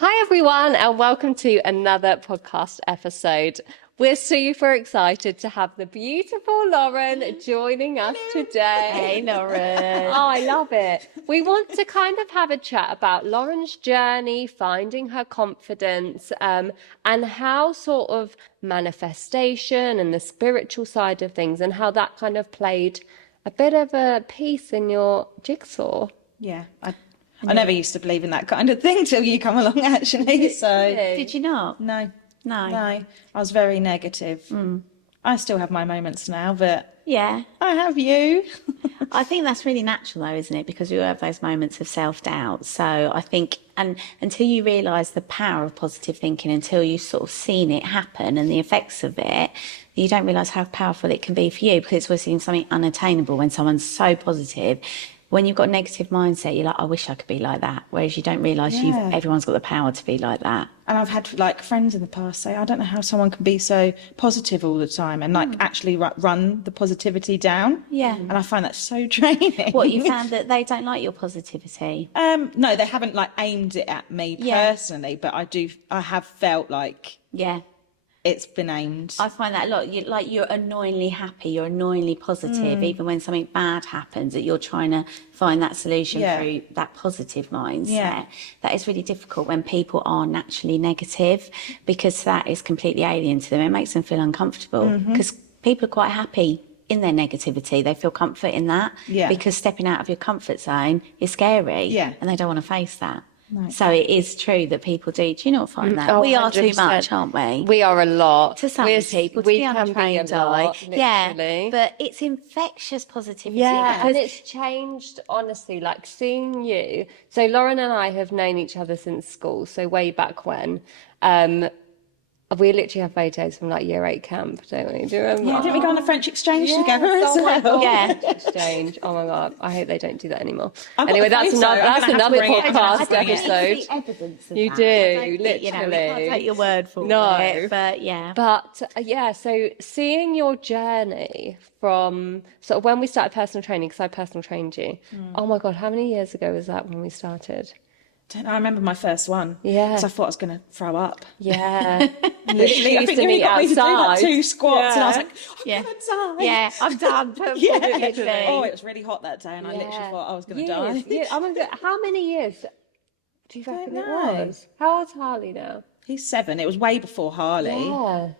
Hi everyone, and welcome to another podcast episode. We're super excited to have the beautiful Lauren joining us today. Hey Lauren. Oh, I love it. We want to kind of have a chat about Lauren's journey, finding her confidence, and how sort of manifestation and the spiritual side of things and how that kind of played a bit of a piece in your jigsaw. Yeah, I never used to believe in that kind of thing till you come along, actually. So Did you not? No. No. I was very negative. I still have my moments now, but Yeah. I have you. I think that's really natural though, isn't it? Because we all have those moments of self-doubt. So I think, and until you realise the power of positive thinking, until you've sort of seen it happen and the effects of it, you don't realise how powerful it can be for you, because we're seeing something unattainable when someone's so positive. When you've got a negative mindset, you're like, I wish I could be like that. Whereas you don't realise everyone's got the power to be like that. And I've had like friends in the past say, I don't know how someone can be so positive all the time and like actually run the positivity down. Yeah. And I find that so draining. What, you found that they don't like your positivity? No, they haven't like aimed it at me personally, but I have felt like Yeah. it's been aimed. I find that a lot. You're annoyingly happy, you're annoyingly positive, even when something bad happens, that you're trying to find that solution through that positive mindset. Yeah. That is really difficult when people are naturally negative, because that is completely alien to them. It makes them feel uncomfortable, because people are quite happy in their negativity. They feel comfort in that, because stepping out of your comfort zone is scary, and they don't want to face that. No. So it is true that people do. Do you not find that? Oh, we are 100%. Too much, aren't we? We are a lot. To some people, to we the can be a untrained lot, eye. literally. Yeah, but it's infectious positivity. Yeah, and because it's changed, honestly, like seeing you. So Lauren and I have known each other since school, so way back when. We literally have photos from like year 8 camp, don't we? Do you remember? Yeah, didn't we go on a French exchange together as my well? God, Yeah. exchange. Oh my God, I hope they don't do that anymore. I've got Anyway, the that's photo. another I'm gonna have to bring it. podcast I don't think episode. you see evidence of You that. do, I don't think, we can't literally. take your word for No. it. But yeah. But yeah, so seeing your journey from sort of when we started personal training, because I personal trained you. Oh my God, how many years ago was that when we started? I remember my first one. Yeah. Because I thought I was going to throw up. Yeah. Literally, I think you got me to do like 2 squats and I was like, I'm going to die. Yeah, I'm done. Yeah. Oh, it was really hot that day and I literally thought I was going to die. Yeah. Oh my God, how many years do you reckon it know. was? How old's Harley now? He's 7. It was way before Harley. Yeah.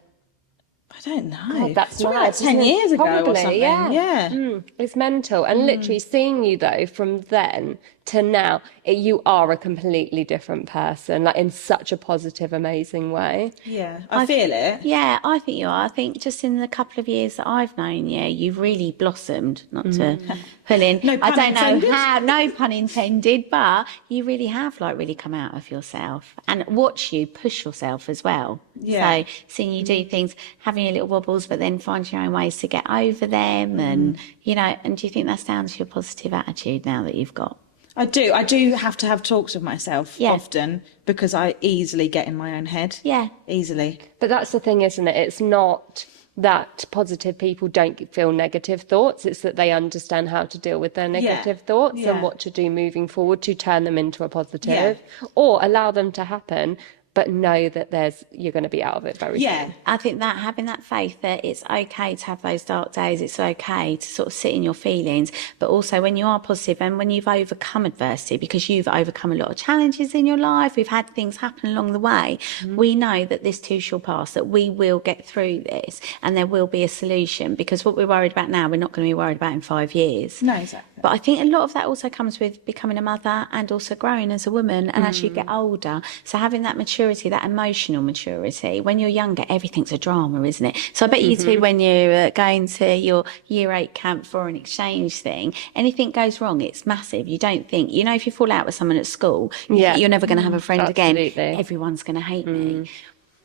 I don't know. God, that's it's probably mad, like 10 isn't it? years ago or Probably, something. yeah. It's mental. And literally seeing you though from then to now, you are a completely different person, like in such a positive, amazing way. Yeah, I feel it. Yeah, I think you are. I think just in the couple of years that I've known you, you've really blossomed, not to pull in. No I pun don't know intended. how, no pun intended, but you really have like really come out of yourself and watch you push yourself as well. Yeah. So seeing you do things, having your little wobbles, but then finding your own ways to get over them. And, you know, and do you think that's down to your positive attitude now that you've got? I do have to have talks with myself often because I easily get in my own head. Yeah. Easily. But that's the thing, isn't it? It's not that positive people don't feel negative thoughts. It's that they understand how to deal with their negative thoughts and what to do moving forward to turn them into a positive or allow them to happen, but know that you're going to be out of it very soon. I think that having that faith that it's okay to have those dark days, it's okay to sort of sit in your feelings, but also when you are positive and when you've overcome adversity, because you've overcome a lot of challenges in your life, we've had things happen along the way, we know that this too shall pass, that we will get through this and there will be a solution, because what we're worried about now, we're not going to be worried about in 5 years. No, exactly. But I think a lot of that also comes with becoming a mother and also growing as a woman and as you get older. So having that maturity, that emotional maturity, when you're younger, everything's a drama, isn't it? So I bet you too, when you're going to your year 8 camp for an exchange thing, anything goes wrong, it's massive. You don't think, you know, if you fall out with someone at school, you're never going to have a friend again. Everyone's going to hate me.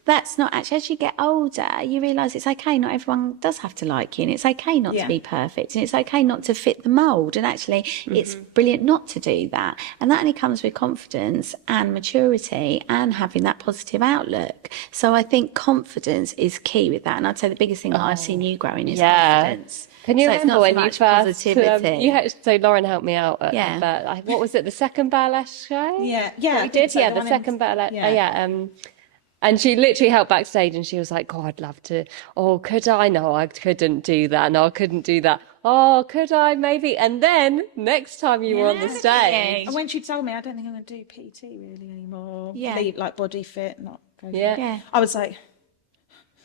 that's not actually, as you get older, you realise it's okay, not everyone does have to like you, and it's okay not to be perfect, and it's okay not to fit the mould, and actually it's brilliant not to do that. And that only comes with confidence and maturity and having that positive outlook. So I think confidence is key with that, and I'd say the biggest thing that I've seen you growing is confidence. Can you So it's remember not when so you much first? positivity. So Lauren helped me out at Yeah. what was it? The second burlesque show? Yeah. We did. So, The second burlesque. And she literally helped backstage, and she was like, "God, I'd love to. Oh, could I? No, I couldn't do that. No, I couldn't do that. Oh, could I? Maybe." And then next time you were on the stage, And when she told me, I don't think I'm going to do PT really anymore. Yeah. Leave, like body fit, not go. Yeah. I was like,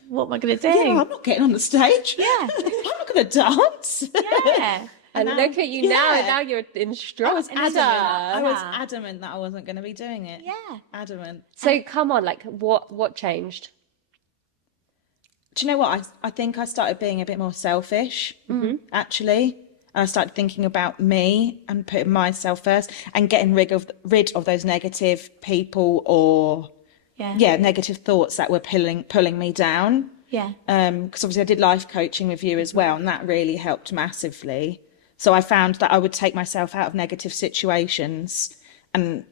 What am I going to do? yeah, I'm not getting on the stage. Yeah. I'm not going to dance. Yeah. and look at you now. And now you're instructor. I was adamant that I wasn't going to be doing it. Yeah. Adamant. So come on, like what changed? Do you know what? I think I started being a bit more selfish, actually. And I started thinking about me and putting myself first and getting rid of those negative people or negative thoughts that were pulling me down. Yeah. Because obviously I did life coaching with you as well, and that really helped massively. So I found that I would take myself out of negative situations, and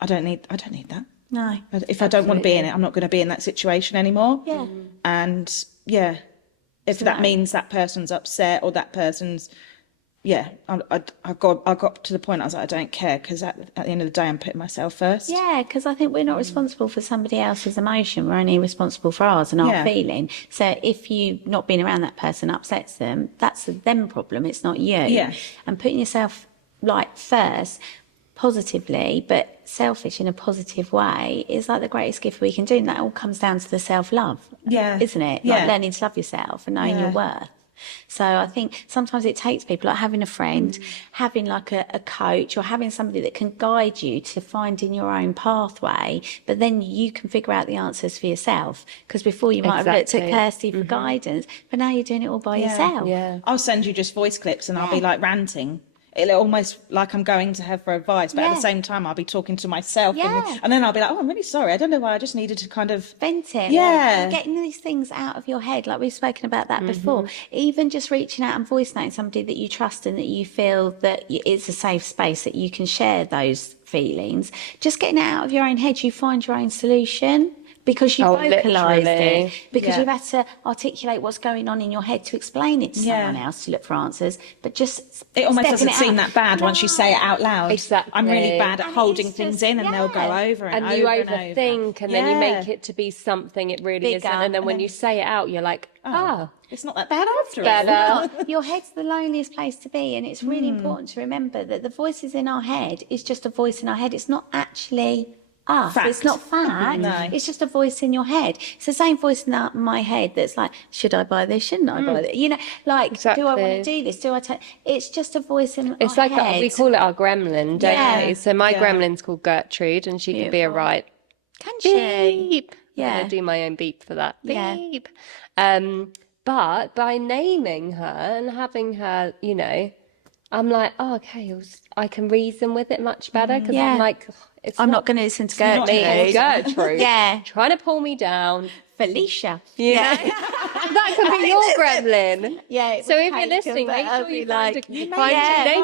I don't need that. No. If I don't want to be in it, I'm not going to be in that situation anymore. Yeah. And if that means that person's upset or that person's, I got to the point I was like, I don't care, because at the end of the day, I'm putting myself first. Yeah, because I think we're not responsible for somebody else's emotion. We're only responsible for ours and our feeling. So if you not being around that person upsets them, that's a them problem. It's not you. Yeah. And putting yourself like first, positively, but selfish in a positive way, is like the greatest gift we can do. And that all comes down to the self-love. Yeah. Isn't it? Like learning to love yourself and knowing your worth. So I think sometimes it takes people, like having a friend, having like a coach, or having somebody that can guide you to finding your own pathway, but then you can figure out the answers for yourself. Because before you might have looked at Kirsty for guidance, but now you're doing it all by yourself. Yeah. I'll send you just voice clips and I'll be like ranting. It'll almost like I'm going to her for advice, but at the same time I'll be talking to myself, and then I'll be like, oh, I'm really sorry, I don't know why, I just needed to kind of vent it. Yeah. Getting these things out of your head, like we've spoken about that before. Even just reaching out and voice noting somebody that you trust and that you feel that it's a safe space that you can share those feelings. Just getting it out of your own head, you find your own solution. Because you've vocalised it, because you've had to articulate what's going on in your head to explain it to someone else to look for answers. But just it almost doesn't seem that bad once you say it out loud. Exactly. I'm really bad at holding things in, and they'll go over and over you and overthink, and then you make it to be something it really isn't. And then when you say it out, you're like, it's not that bad after all. Your head's the loneliest place to be, and it's really important to remember that the voices in our head is just a voice in our head. It's not actually us. Fact. It's not fact. No. It's just a voice in your head. It's the same voice in my head that's like, should I buy this? Shouldn't I buy this? You know, like, do I want to do this? Do I take? It's just a voice in It's our like head. we call it our gremlin, don't we? So my gremlin's called Gertrude, and she can be a right Can she? beep. Yeah. I'm gonna do my own beep for that. Yeah. Beep. But by naming her and having her, you know, I'm like, oh, okay, I can reason with it much better, because I'm like, I'm not going to listen to Gertrude. me, Gertrude. Yeah. Trying to pull me down. Felicia. Yeah. That could be your gremlin. Yeah. So if you're listening, make sure you name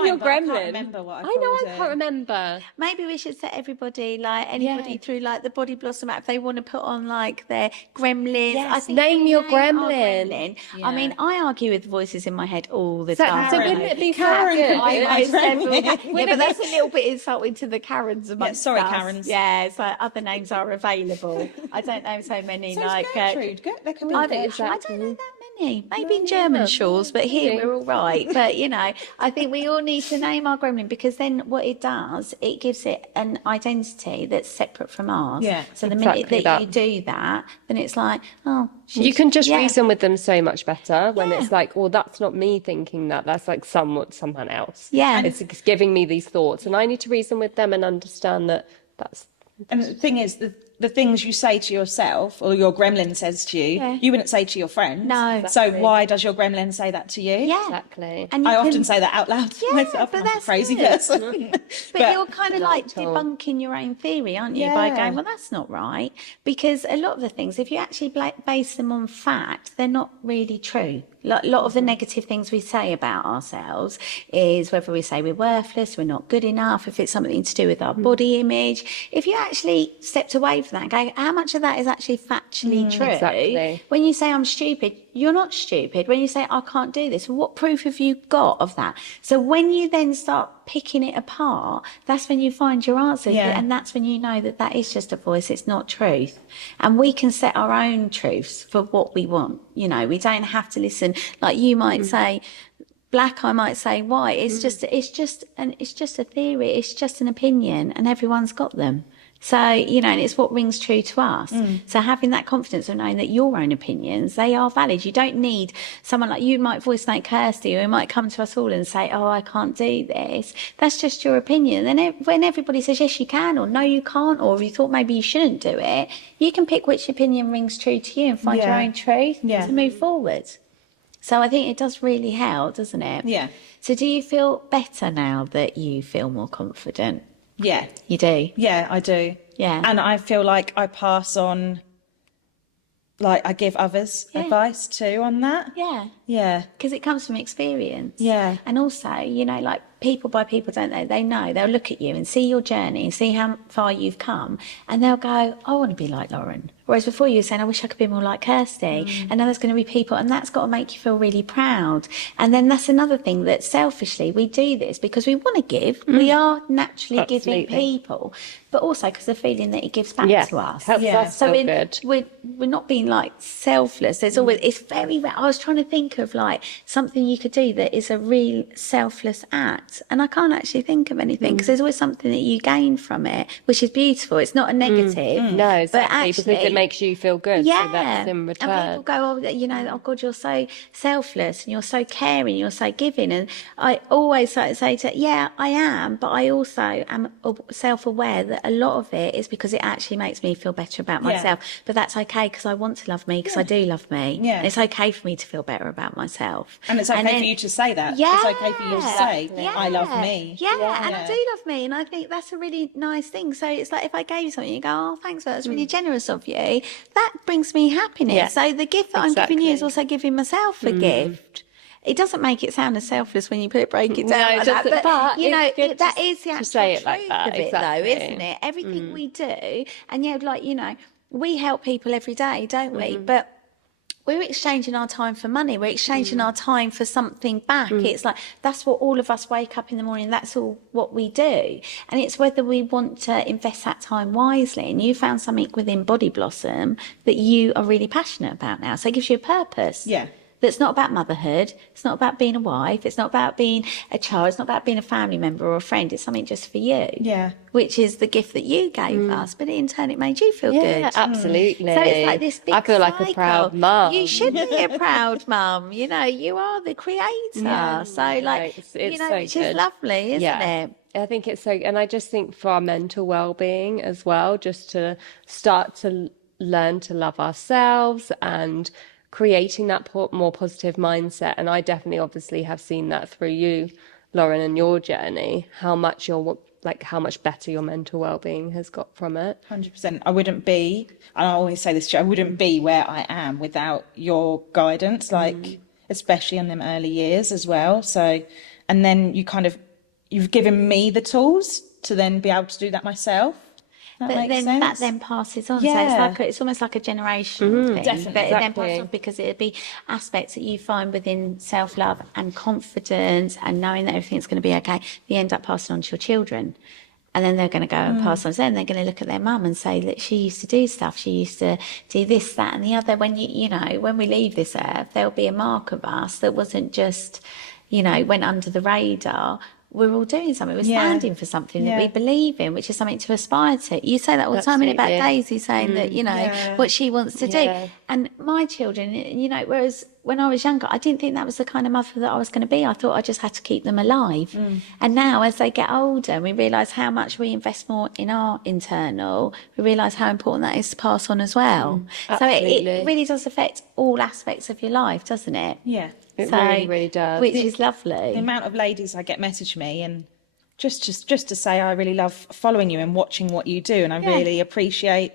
your gremlin. I can't remember what I know called I it. can't remember. Maybe we should set everybody, like anybody through like the BodiBlossom app, if they want to put on like their gremlins. Yes, I think name your our gremlin. I mean, I argue with voices in my head all the time. So wouldn't it be Karen good? Yeah, but that's a little bit insulting to the Karens amongst sorry, us. Karens. Yeah, so other names are available. I don't know so many So like Gertrude. There could be I don't know that many. Maybe in German shores, but here we're all right. But, you know, I think we all need to name our gremlin, because then what it does, it gives it an identity that's separate from ours. Yeah, so the minute exactly that you do that, then it's like, oh, You can just reason with them so much better when it's like, well, that's not me thinking that. That's like someone else. Yeah. It's giving me these thoughts, and I need to reason with them and understand that that's... And the thing is, the things you say to yourself or your gremlin says to you, you wouldn't say to your friends. No. So why does your gremlin say that to you? Yeah. Exactly. And I often say that out loud to myself. but I'm a that's crazy good. person. But you're kind of like at all. debunking your own theory, aren't you? By Yeah. going, well, that's not right. Because a lot of the things, if you actually base them on fact, they're not really true. A lot of the negative things we say about ourselves is whether we say we're worthless, we're not good enough, if it's something to do with our body image. If you actually stepped away from that and go, how much of that is actually factually true? Exactly. When you say I'm stupid, you're not stupid. When you say I can't do this, what proof have you got of that? So when you then start picking it apart, that's when you find your answer. Yeah. And that's when you know that that is just a voice, it's not truth. And we can set our own truths for what we want. You know, we don't have to listen. Like you might say black, I might say white. It's just a theory. It's just an opinion, and everyone's got them. So, you know, and it's what rings true to us. So having that confidence of knowing that your own opinions, they are valid. You don't need someone like you might voice like Kirsty, who might come to us all and say, oh, I can't do this. That's just your opinion. Then when everybody says, yes, you can, or no, you can't, or you thought maybe you shouldn't do it, you can pick which opinion rings true to you and find your own truth to move forward. So I think it does really help, doesn't it? Yeah. So do you feel better now that you feel more confident? Yeah. You do? Yeah, I do. Yeah. And I feel like I pass on, like I give others advice too on that. Yeah. Yeah. Because it comes from experience. Yeah. And also, you know, like people by people, don't they? They know, they'll look at you and see your journey and see how far you've come. And they'll go, I want to be like Lauren. Whereas before you were saying, I wish I could be more like Kirsty. And now there's going to be people, and that's got to make you feel really proud. And then that's another thing that selfishly we do this because we want to give. We are naturally giving people, but also because the feeling that it gives back to us. Helps us So feel good. we're not being like selfless. There's always, it's very rare. I was trying to think of like something you could do that is a real selfless act, and I can't actually think of anything because there's always something that you gain from it, which is beautiful. It's not a negative. No, exactly, but actually, because it makes you feel good. yeah, So that's in return. and people go, oh, you know, oh God, you're so selfless and you're so caring, you're so giving. And I always say to, yeah, I am, but I also am self-aware that a lot of it is because it actually makes me feel better about myself. But that's okay because I want to love me, because I do love me. Yeah. And it's okay for me to feel better about myself. And it's okay for you to say that. It's okay for you to say, I love me. Yeah, and I do love me. And I think that's a really nice thing. So it's like if I gave you something, you go, oh, thanks, that's really generous of you. That brings me happiness. Yeah. So the gift that I'm giving you is also giving myself a gift. It doesn't make it sound as selfless when you break it down like that, but you know, that is the actual say it truth like that, of it, exactly. though, isn't it? Everything we do, and yeah, like, you know, we help people every day, don't we? But we're exchanging our time for money. We're exchanging our time for something back. It's like, that's what all of us wake up in the morning. That's all what we do. And it's whether we want to invest that time wisely. And you found something within BodiBlossom that you are really passionate about now. So it gives you a purpose. Yeah. That's not about motherhood. It's not about being a wife. It's not about being a child. It's not about being a family member or a friend. It's something just for you. Yeah. Which is the gift that you gave us. But in turn, it made you feel Yeah, good. absolutely. So it's like this big I feel like a cycle. proud mum. You should be a proud mum. You know, you are the creator. So like, it's you know, so which is good. lovely, isn't it? I think it's so, and I just think for our mental well-being as well, just to start to learn to love ourselves and creating that more positive mindset. And I definitely obviously have seen that through you, Lauren, and your journey, how much better your mental well-being has got from it. 100%. I wouldn't be, and I always say this to you, I wouldn't be where I am without your guidance, like, especially in them early years as well. So, and then you've given me the tools to then be able to do that myself. But then that then passes on. Yeah. So it's almost like a generational thing. definitely. But it then Exactly. passes on because it'd be aspects that you find within self-love and confidence and knowing that everything's going to be okay. You end up passing on to your children. And then they're going to go and pass on to them. They're going to look at their mum and say that she used to do stuff. She used to do this, that, and the other. When when we leave this earth, there'll be a mark of us that wasn't just, went under the radar. We're all doing something. We're standing for something that we believe in, which is something to aspire to. You say that all the time, and about Absolutely. Daisy saying that, what she wants to do. And my children, whereas when I was younger, I didn't think that was the kind of mother that I was going to be. I thought I just had to keep them alive. And now as they get older and we realise how much we invest more in our internal, we realise how important that is to pass on as well. So it really does affect all aspects of your life, doesn't it? Yeah. It really, really does. Which is lovely. The amount of ladies I get message me and just to say I really love following you and watching what you do, and I really appreciate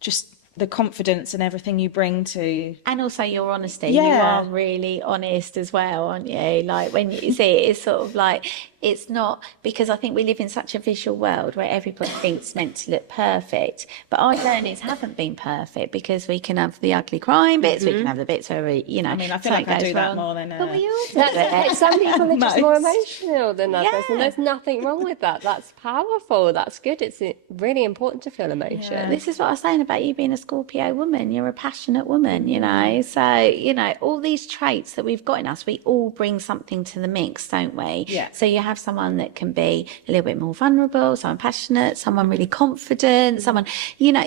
just the confidence and everything you bring to... And also your honesty. You are really honest as well, aren't you? Like when you see it, it's sort of like, it's not, because I think we live in such a visual world where everybody thinks it's meant to look perfect. But our journeys haven't been perfect, because we can have the ugly crying bits, we can have the bits where we, I mean, I feel like I do that more than... But we all do it. Some people are just more emotional than others, and there's nothing wrong with that. That's powerful. That's good. It's really important to feel emotion. Yeah. This is what I was saying about you being a Scorpio woman. You're a passionate woman, So, all these traits that we've got in us, we all bring something to the mix, don't we? Yeah. So you have someone that can be a little bit more vulnerable, someone passionate, someone really confident, someone,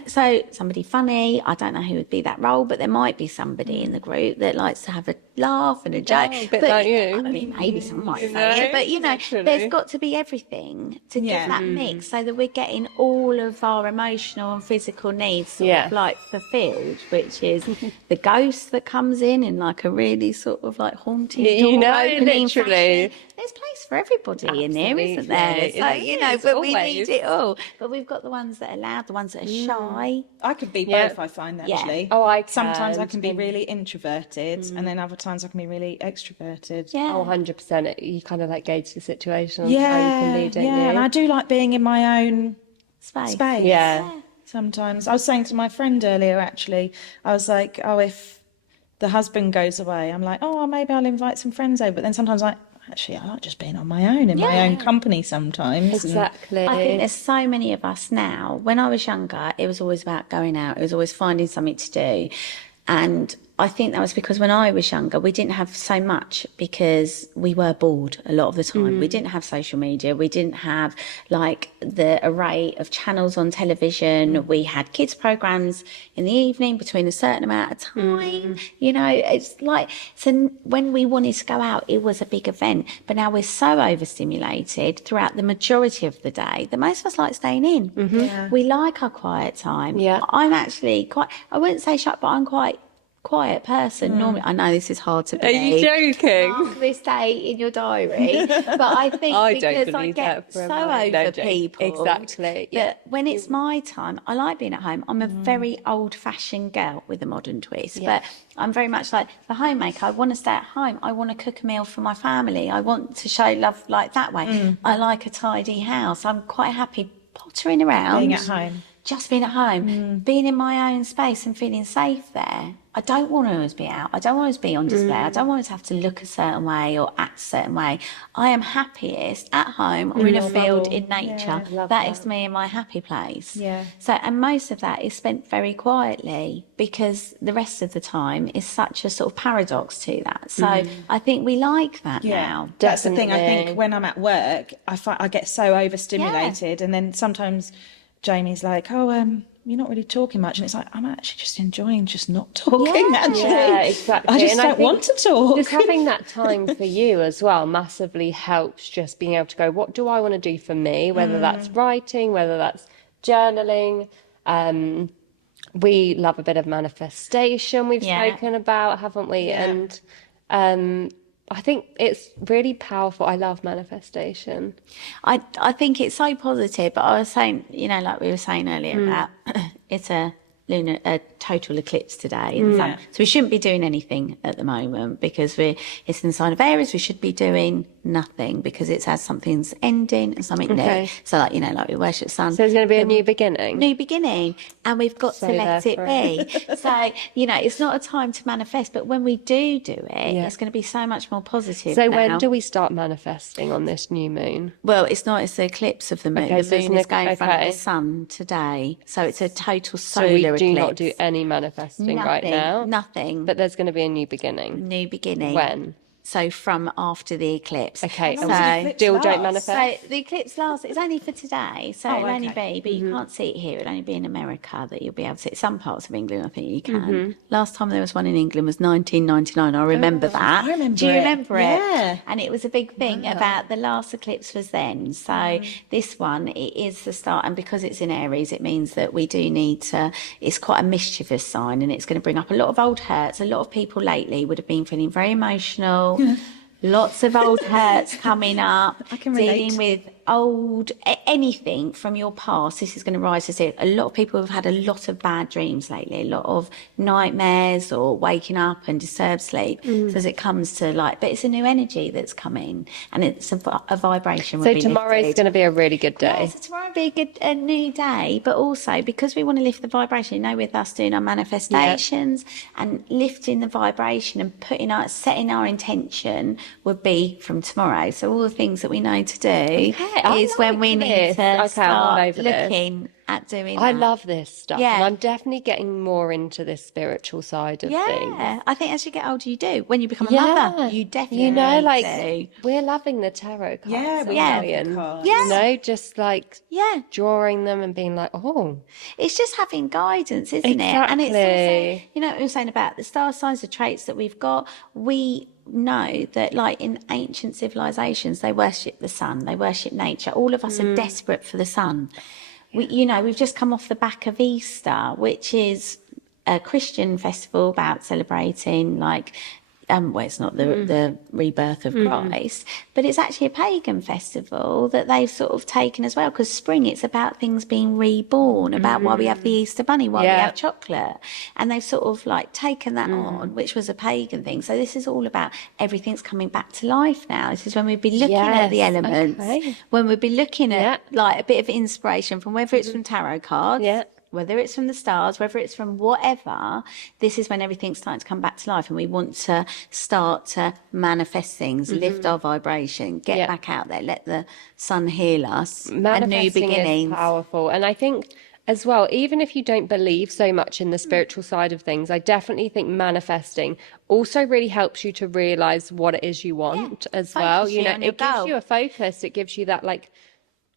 so somebody funny. I don't know who would be that role, but there might be somebody in the group that likes to have a laugh and a joke. But don't you? I mean, maybe someone might say it, but there's got to be everything to get that mix, so that we're getting all of our emotional and physical needs sort of like fulfilled, which is the ghost that comes in like a really sort of like haunting opening literally. fashion. There's place for everybody in there, isn't there? So, but we need it all. But we've got the ones that are loud, the ones that are shy. I could be both, I find, actually. Oh, I can. Sometimes I can be really introverted, and then other times I can be really extroverted. Yeah. Oh, 100%. You kind of like gauge the situation and how you can lead it. Yeah, and I do like being in my own Space. Yeah. Sometimes. I was saying to my friend earlier, actually, I was like, if the husband goes away, I'm like, maybe I'll invite some friends over. But then sometimes actually, I like just being on my own, in my own company sometimes. Exactly. I think there's so many of us now. When I was younger, it was always about going out. It was always finding something to do. And I think that was because when I was younger, we didn't have so much, because we were bored a lot of the time. We didn't have social media. We didn't have like the array of channels on television. We had kids programs in the evening between a certain amount of time. It's like, so when we wanted to go out, it was a big event. But now we're so overstimulated throughout the majority of the day that most of us like staying in. We like our quiet time. Yeah. I'm actually I wouldn't say shut, but I'm quite quiet person normally. I know this is hard to believe. Are you joking? Mark this day in your diary, but I think because I get so over people. Exactly. But when it's my time, I like being at home. I'm a very old-fashioned girl with a modern twist, but I'm very much like the homemaker. I want to stay at home. I want to cook a meal for my family. I want to show love like that way. I like a tidy house. I'm quite happy pottering around. Being at home. Just being at home, being in my own space and feeling safe there. I don't want to always be out. I don't want to be on display. I don't want to have to look a certain way or act a certain way. I am happiest at home or in a field in nature. That is me in my happy place. Yeah. So, and most of that is spent very quietly, because the rest of the time is such a sort of paradox to that. So I think we like that now. That's the thing. I think when I'm at work, I get so overstimulated, and then sometimes Jamie's like, you're not really talking much, and it's like, I'm actually just enjoying just not talking. Actually, yeah, exactly. I just don't want to talk. Just having that time for you as well massively helps. Just being able to go, what do I want to do for me? Whether that's writing, whether that's journaling. We love a bit of manifestation. We've spoken about, haven't we? Yeah. And I think it's really powerful. I love manifestation. I think it's so positive, but I was saying, like we were saying earlier about it's a total eclipse today in the sun. So we shouldn't be doing anything at the moment, because it's in the sign of Aries. We should be doing nothing, because it's as something's ending and something new. So like we worship the sun. So there's going to be a new beginning. New beginning, and we've got to let it be. So it's not a time to manifest, but when we do it, it's going to be so much more positive. So now. when do we start manifesting on this new moon? Well, it's not. It's the eclipse of the moon. Okay, the moon is going in front of the sun today, so it's a total solar eclipse. Do not do any manifesting right now. Nothing. But there's going to be a new beginning. New beginning. When? So from after the eclipse. Okay, How long does the so eclipse still don't last? manifest. So the eclipse lasts, it's only for today, so it'll only okay. be, but you can't see it here, it'll only be in America that you'll be able to see it. Some parts of England, I think you can. Last time there was one in England was 1999, I remember that. I remember Do you it. remember it? Yeah. And it was a big thing about the last eclipse was then. So this one, it is the start, and because it's in Aries, it means that we do need to, it's quite a mischievous sign, and it's going to bring up a lot of old hurts. A lot of people lately would have been feeling very emotional. Lots of old hurts coming up. I can relate. Dealing with old, anything from your past. This is going to rise to see. A lot of people have had a lot of bad dreams lately, a lot of nightmares or waking up and disturbed sleep. So as it comes to but it's a new energy that's coming, and it's a vibration. So tomorrow's going to be a really good day. Yeah, so tomorrow will be a new day, but also because we want to lift the vibration, with us doing our manifestations and lifting the vibration and setting our intention would be from tomorrow. So all the things that we know to do is when we need to start looking at doing I that. love this stuff. Yeah. And I'm definitely getting more into this spiritual side of things. Yeah, I think as you get older, you do. When you become a mother, you definitely do. We're loving the tarot cards. Yeah, we aren't love we? the And, cards. just drawing them and being like, oh. It's just having guidance, isn't it? And it's Exactly. also, what we were saying about the star signs, the traits that we've got. We know that in ancient civilizations, they worship the sun, they worship nature. All of us are desperate for the sun. We've just come off the back of Easter, which is a Christian festival about celebrating it's not the rebirth of Christ, but it's actually a pagan festival that they've sort of taken as well, because spring, it's about things being reborn, about why we have the Easter bunny, why we have chocolate, and they've sort of taken that on, which was a pagan thing. So this is all about everything's coming back to life now. This is when we'd be looking at the elements, when we'd be looking at a bit of inspiration from whether it's from tarot cards, whether it's from the stars, whether it's from whatever. This is when everything's starting to come back to life, and we want to start to manifest things, lift our vibration, get back out there, let the sun heal us, and new beginnings. Is powerful. And I think as well, even if you don't believe so much in the spiritual side of things, I definitely think manifesting also really helps you to realize what it is you want as well. It gives you a focus. It gives you that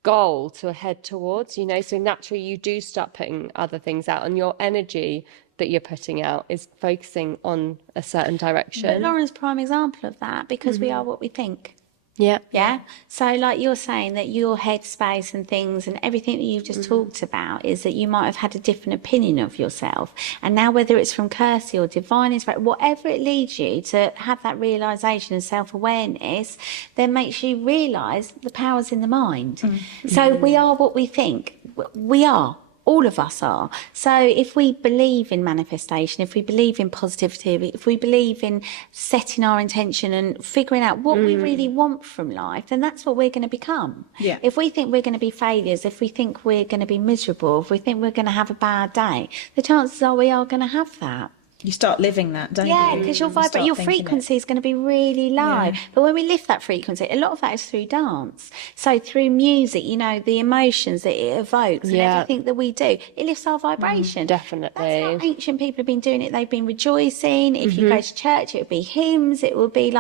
goal to head towards, so naturally you do start putting other things out, and your energy that you're putting out is focusing on a certain direction. But Lauren's prime example of that, because we are what we think. Yeah. So you're saying that your headspace and things and everything that you've just talked about is that you might have had a different opinion of yourself. And now, whether it's from Kirsty or divine inspiration, whatever it leads you to have that realisation and self-awareness, then makes you realise the power's in the mind. So we are what we think. We are. All of us are. So if we believe in manifestation, if we believe in positivity, if we believe in setting our intention and figuring out what we really want from life, then that's what we're going to become. Yeah. If we think we're going to be failures, if we think we're going to be miserable, if we think we're going to have a bad day, the chances are we are going to have that. You start living that, don't you? Yeah, because your frequency is going to be really low. Yeah. But when we lift that frequency, a lot of that is through dance. So through music, the emotions that it evokes and everything that we do, it lifts our vibration. Definitely. That's how ancient people have been doing it. They've been rejoicing. If you go to church, it would be hymns. It would be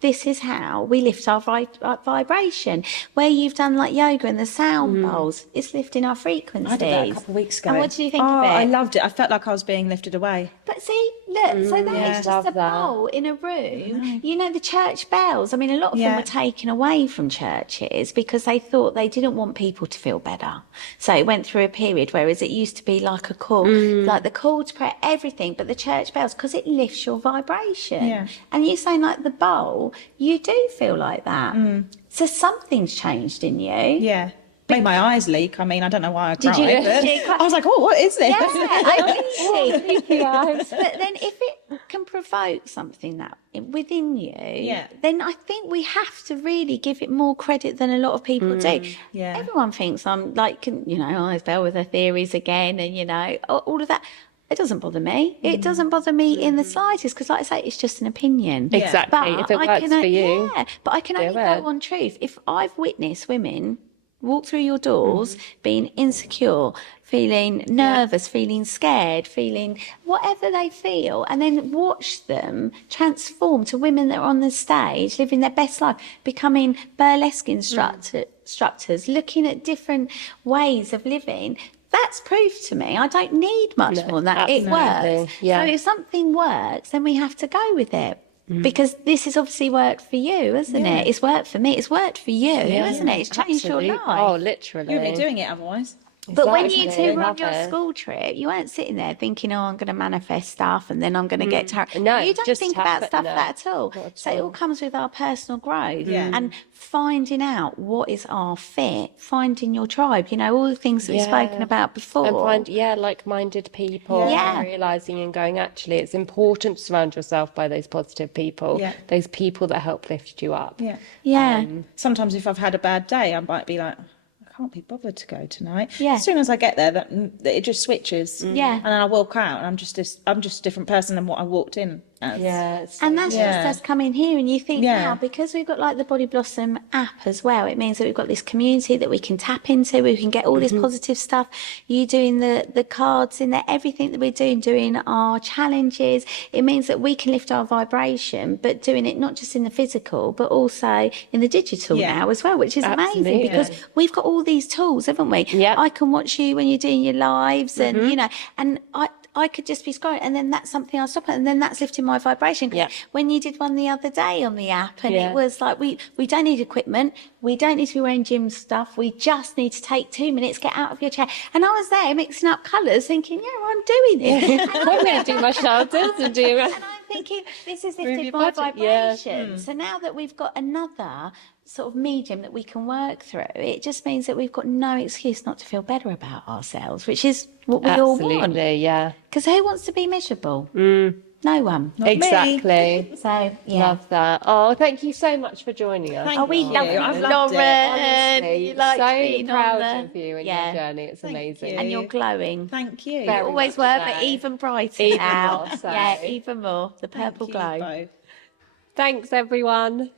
this is how we lift our vibration. Where you've done yoga and the sound bowls, it's lifting our frequencies. I did that a couple of weeks ago. And what did you think of it? I loved it. I felt like I was being lifted away. But see, look, so that is just a bowl in a room. The church bells. I mean, a lot of them were taken away from churches because they thought they didn't want people to feel better. So it went through a period, whereas it used to be like a call, like the call to prayer, everything, but the church bells, because it lifts your vibration. Yeah. And you're saying the bowl, you do feel like that. So something's changed in you. Yeah. Made my eyes leak. I mean, I don't know why I cried. Did you? But I was like, oh, what is this? Yeah, I see. But then if it can provoke something that within you, then I think we have to really give it more credit than a lot of people do. Yeah. Everyone thinks I'm Isabel with her theories again and, all of that. It doesn't bother me. It doesn't bother me in the slightest, because like I say, it's just an opinion. Exactly. But if it works for you. Yeah, but I can only go on truth. If I've witnessed women walk through your doors being insecure, feeling nervous, feeling scared, feeling whatever they feel, and then watch them transform to women that are on the stage, living their best life, becoming burlesque instructors, looking at different ways of living. That's proof to me. I don't need much more than that. It works. Yeah. So if something works, then we have to go with it. Because this has obviously worked for you, hasn't it? It's worked for me. It's worked for you, hasn't it? It's changed your life. Oh, literally. You wouldn't be doing it otherwise. But when you Exactly. two were on your Love it. school trip, you weren't sitting there thinking, oh, I'm going to manifest stuff and then I'm going to get tarot. No, you don't just think about happen- stuff no, like that at all. not at So it all all. comes with our personal growth Yeah. and finding out what is our fit, finding your tribe, you know, all the things that we've spoken about before. And find, like-minded people. Yeah. And realising and going, actually, it's important to surround yourself by those positive people, those people that help lift you up. Yeah. Yeah. Sometimes if I've had a bad day, I might be like, I can't be bothered to go tonight. Yeah. As soon as I get there, that it just switches. Yeah. And then I walk out, and I'm just a different person than what I walked in as. Yeah. It's And that's just us coming here, and you think Yeah. now, because we've got like the Body Blossom app as well, it means that we've got this community that we can tap into, we can get all this positive stuff. You doing the cards in there, everything that we're doing our challenges. It means that we can lift our vibration, but doing it not just in the physical, but also in the digital now as well, which is amazing Absolutely. because we've got all these tools, haven't we? Yep. I can watch you when you're doing your lives, and you know, and I could just be scrolling, and then that's something I'll stop at, and then that's lifting my vibration. Yeah. When you did one the other day on the app, and Yeah. it was like, we don't need equipment, we don't need to be wearing gym stuff, we just need to take 2 minutes, get out of your chair. And I was there mixing up colours, thinking, yeah, I'm doing it. I'm going to do my shoulders and do... And I'm thinking, this has lifted your my body. Yeah. vibration. So now that we've got another sort of medium that we can work through, it just means that we've got no excuse not to feel better about ourselves, which is what we all want. Absolutely, yeah. Because who wants to be miserable? No one. Exactly. So, yeah. Love that. Oh, thank you so much for joining us. Thank We you. love you, I've Lauren. loved it. Honestly, You like so being proud on of you and Yeah. your journey. It's amazing. you. And you're glowing. Thank you. Very You always much were, but so. even brighter Even now. more so. Yeah, even more. The Thank purple you glow. both. Thanks, everyone.